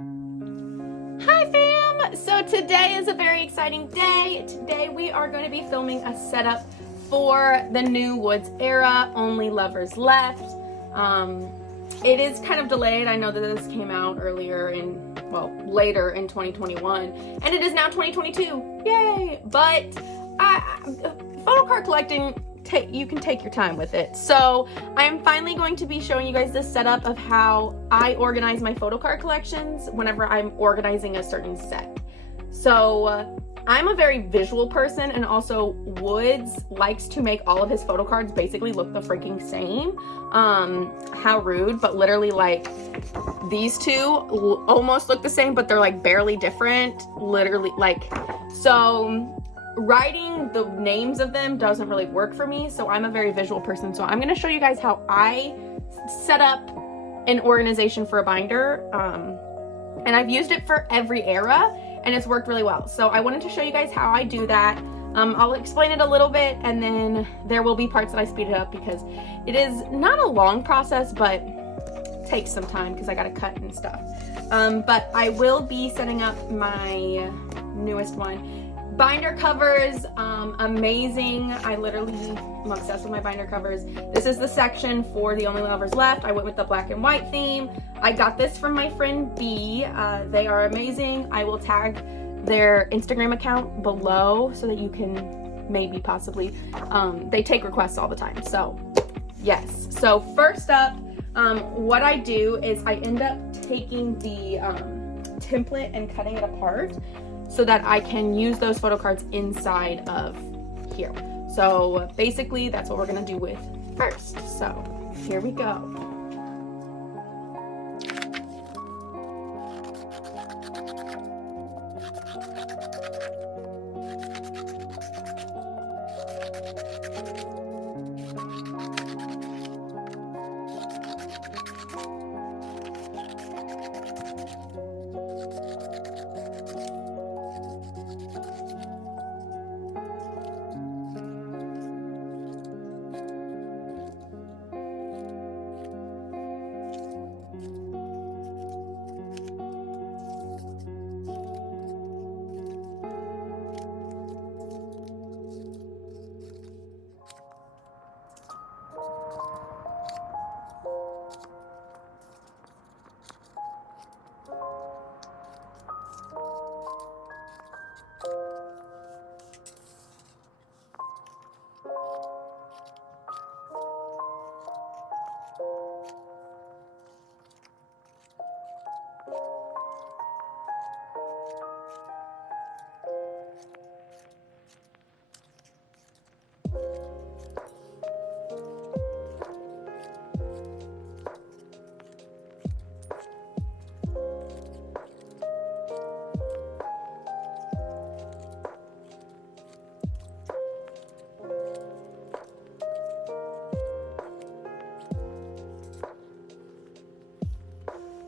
Hi fam! So today is a very exciting day. Today we are going to be filming a setup for the new Woodz era, Only Lovers Left. It is kind of delayed. I know that this came out later in 2021, and it is now 2022. Yay! But photocard collecting, you can take your time with it. So I'm finally going to be showing you guys this setup of how I organize my photocard collections whenever I'm organizing a certain set. So I'm a very visual person, and also Woodz likes to make all of his photocards basically look the freaking same. How rude, but literally like these two almost look the same, but they're like barely different. Literally so writing the names of them doesn't really work for me, so I'm a very visual person. So I'm going to show you guys how I set up an organization for a binder, and I've used it for every era and it's worked really well. So I wanted to show you guys how I do that. I'll explain it a little bit, and then there will be parts that I speed it up because it is not a long process, but takes some time because I got to cut and stuff. But I will be setting up my newest one. Binder covers, amazing. I literally am obsessed with my binder covers. This is the section for the Only Lovers Left. I went with the black and white theme. I got this from my friend B. They are amazing. I will tag their Instagram account below so that you can maybe possibly, they take requests all the time. So yes. So first up, what I do is I end up taking the template and cutting it apart so that I can use those photo cards inside of here. So basically that's what we're gonna do with first. So here we go.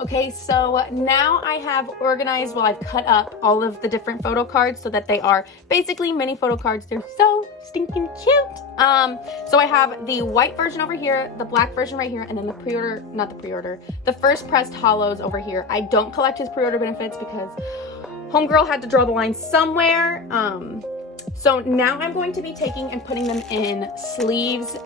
Okay, so now I have organized, I've cut up all of the different photo cards so that they are basically mini photo cards. They're so stinking cute. So I have the white version over here, the black version right here, and then the first pressed hollows over here. I don't collect his pre-order benefits because homegirl had to draw the line somewhere. So now I'm going to be taking and putting them in sleeves.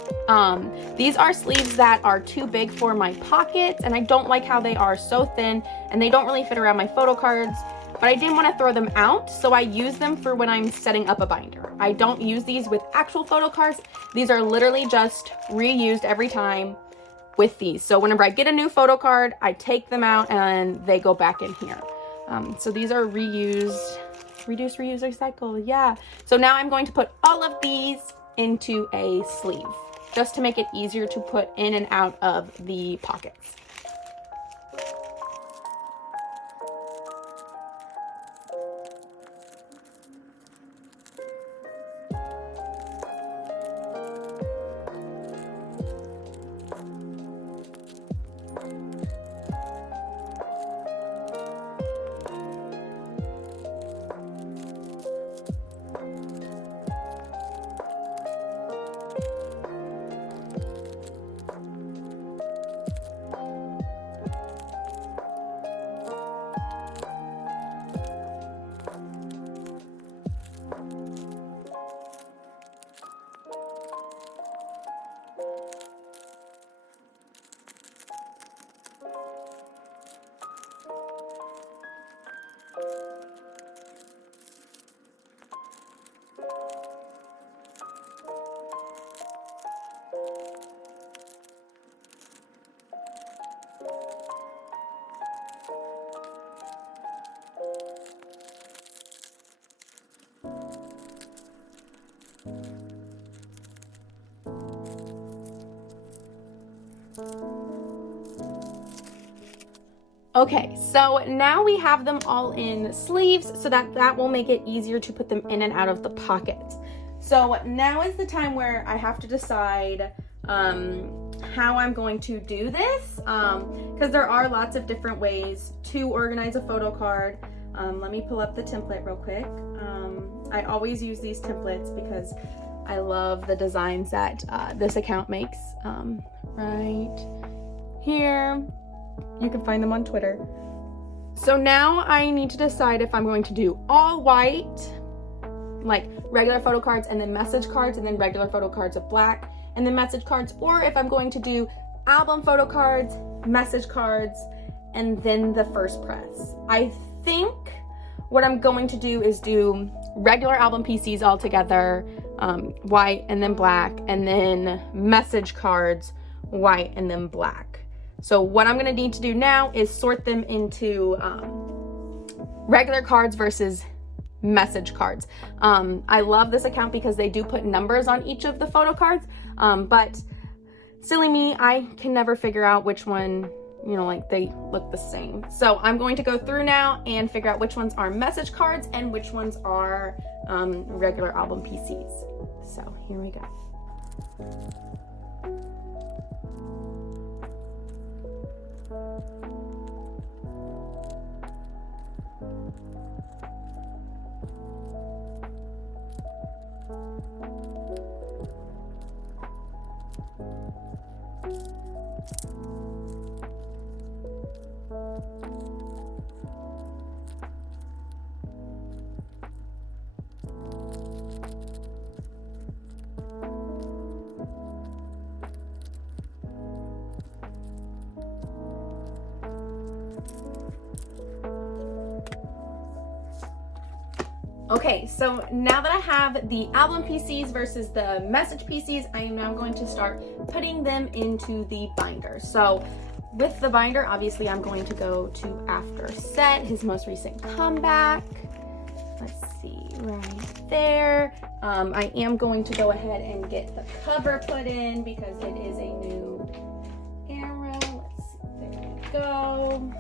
These are sleeves that are too big for my pockets, and I don't like how they are so thin and they don't really fit around my photo cards, but I didn't want to throw them out, so I use them for when I'm setting up a binder. I don't use these with actual photo cards. These are literally just reused every time with these. So whenever I get a new photo card, I take them out and they go back in here. So these are reused. Reduce, reuse, recycle. Yeah. So now I'm going to put all of these into a sleeve just to make it easier to put in and out of the pockets. Okay, so now we have them all in sleeves so that will make it easier to put them in and out of the pockets. So now is the time where I have to decide how I'm going to do this, because there are lots of different ways to organize a photo card. Let me pull up the template real quick. I always use these templates because I love the designs that this account makes. Right here. You can find them on Twitter. So now I need to decide if I'm going to do all white, like regular photo cards and then message cards and then regular photo cards of black and then message cards, or if I'm going to do album photo cards, message cards, and then the first press. I think what I'm going to do is do regular album PCs all together, white and then black, and then message cards, white and then black. So what I'm gonna need to do now is sort them into regular cards versus message cards. I love this account because they do put numbers on each of the photo cards, but silly me, I can never figure out which one, you know, like they look the same. So I'm going to go through now and figure out which ones are message cards and which ones are regular album PCs. So here we go. Okay, so now that I have the album PCs versus the message PCs, I am now going to start putting them into the binder. So with the binder, obviously I'm going to go to After Set, his most recent comeback. Let's see, right there. I am going to go ahead and get the cover put in because it is a new era. Let's see, there we go.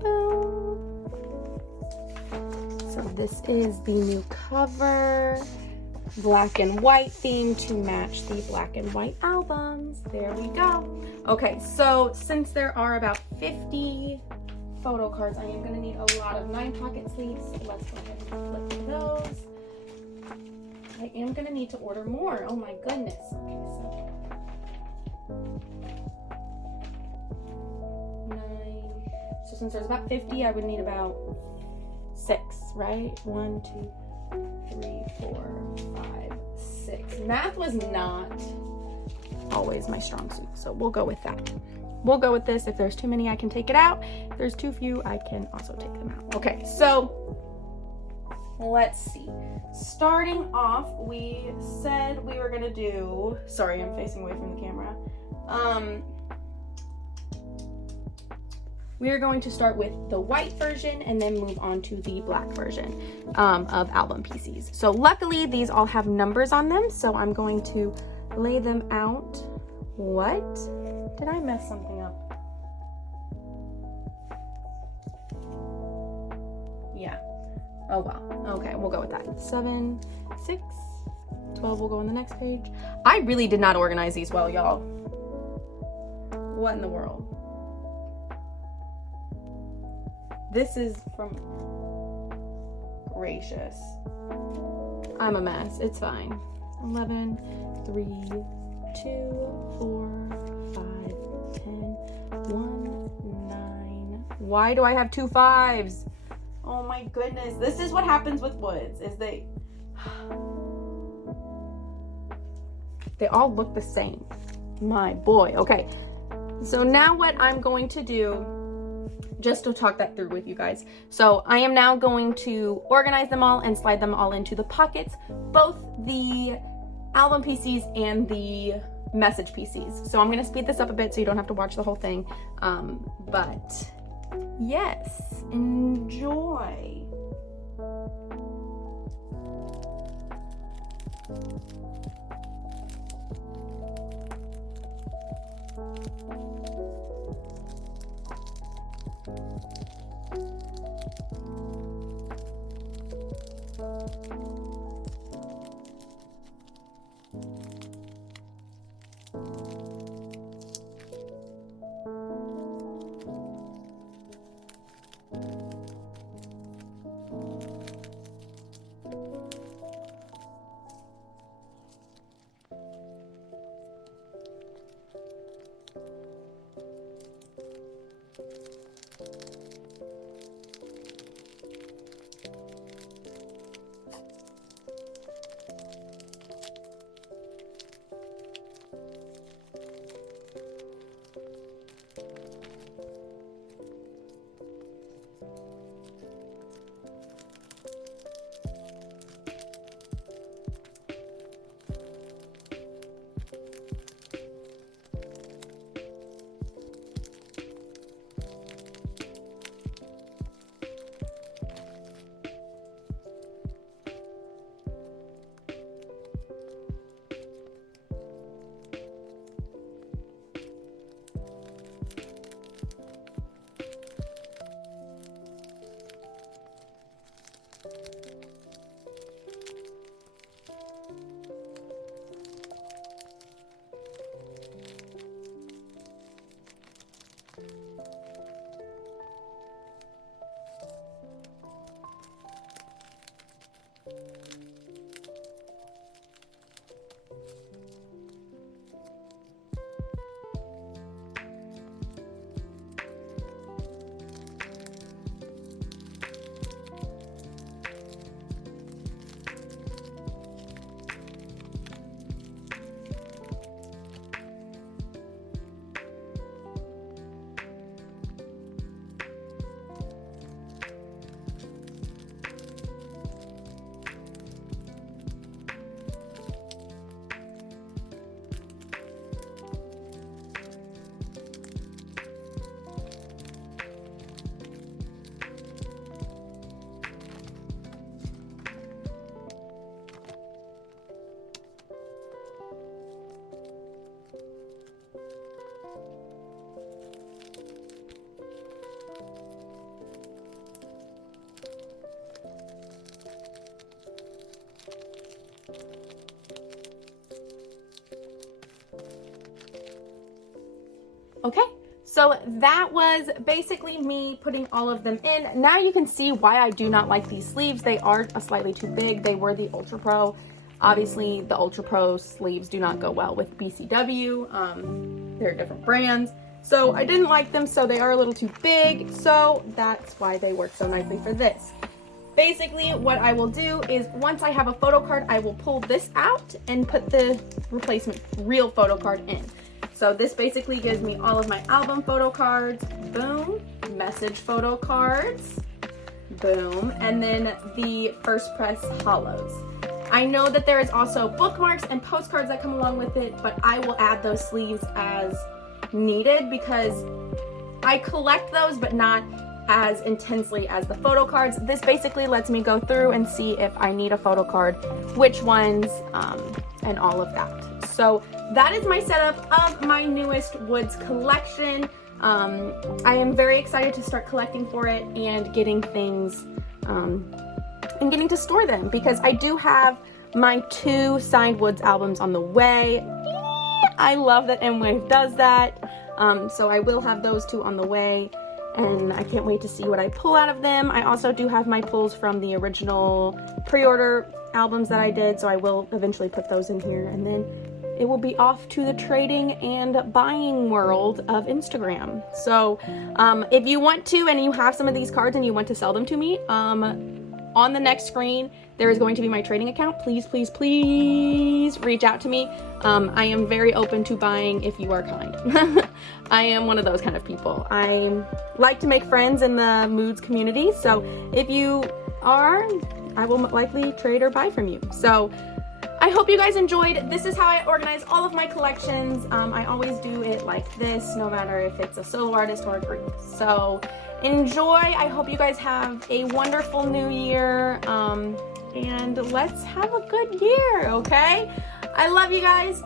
Boom. So this is the new cover, black and white theme to match the black and white albums. There we go. Okay, so since there are about 50 photo cards, I am going to need a lot of 9-pocket sleeves. So let's go ahead and flip those. I am going to need to order more. Oh my goodness. Okay, so 9. So since there's about 50, I would need about 6, right? 1, 2, 3, 4, 5, 6. Math was not always my strong suit, so we'll go with that. We'll go with this. If there's too many, I can take it out. If there's too few, I can also take them out. Okay, so let's see. Starting off, we said we were gonna do, sorry, I'm facing away from the camera. We are going to start with the white version and then move on to the black version of album PCs. So luckily these all have numbers on them, so I'm going to lay them out. What? Did I mess something up? Yeah. Oh well. Okay, we'll go with that. 7, 6, 12 will go on the next page. I really did not organize these well, y'all. What in the world? This is from gracious. I'm a mess. It's fine. 11, 3, 2, 4, 5, 10, 1, 9. Why do I have 2 5s? Oh my goodness. This is what happens with Woodz, is they all look the same. My boy. Okay. So now what I'm going to do, just to talk that through with you guys. So I am now going to organize them all and slide them all into the pockets, both the album PCs and the message PCs. So I'm going to speed this up a bit so you don't have to watch the whole thing. But yes, enjoy. Okay, so that was basically me putting all of them in. Now you can see why I do not like these sleeves. They are slightly too big. They were the Ultra Pro. Obviously, the Ultra Pro sleeves do not go well with BCW. They're different brands. So I didn't like them, so they are a little too big. So that's why they work so nicely for this. Basically, what I will do is once I have a photo card, I will pull this out and put the replacement real photo card in. So this basically gives me all of my album photo cards, boom, message photo cards, boom, and then the first press hollows. I know that there is also bookmarks and postcards that come along with it, but I will add those sleeves as needed because I collect those, but not as intensely as the photo cards. This basically lets me go through and see if I need a photo card, which ones, and all of that. So that is my setup of my newest Woodz collection. I am very excited to start collecting for it and getting things, and getting to store them because I do have my 2 signed Woodz albums on the way. I love that M-Wave does that. So I will have those 2 on the way. And I can't wait to see what I pull out of them. I also do have my pulls from the original pre-order albums that I did, so I will eventually put those in here, and then it will be off to the trading and buying world of Instagram. So if you want to, and you have some of these cards and you want to sell them to me, on the next screen, there is going to be my trading account. Please, please, please reach out to me. I am very open to buying if you are kind. I am one of those kind of people. I like to make friends in the Moods community. So if you are, I will likely trade or buy from you. So I hope you guys enjoyed. This is how I organize all of my collections. I always do it like this, no matter if it's a solo artist or a group. So enjoy. I hope you guys have a wonderful new year. And let's have a good year, okay? I love you guys.